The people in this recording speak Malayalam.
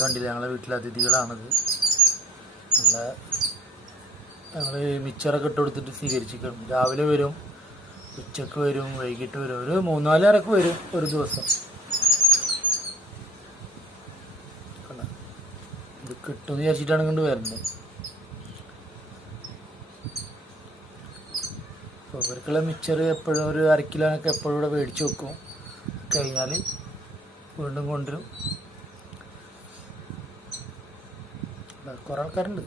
കണ്ടില്ല, ഞങ്ങളെ വീട്ടിലെ അതിഥികളാണിത്. ഞങ്ങൾ മിച്ചറൊക്കെ ഇട്ട് കൊടുത്തിട്ട് സ്വീകരിച്ചിരിക്കണം. രാവിലെ വരും, ഉച്ചക്ക് വരും, വൈകിട്ട് വരും. ഒരു 3-4 നേരമൊക്കെ വരും ഒരു ദിവസം. ഇത് കിട്ടുമെന്ന് വിചാരിച്ചിട്ടാണ് കൊണ്ട് വരുന്നത്. അപ്പോൾ ഇവർക്കുള്ള മിച്ചർ എപ്പോഴും ഒരു 1/2 കിലോനൊക്കെ എപ്പോഴും ഇവിടെ മേടിച്ച് വെക്കും. കഴിഞ്ഞാൽ വീണ്ടും കൊണ്ടുവരും. കുറേ ആൾക്കാരുണ്ട്.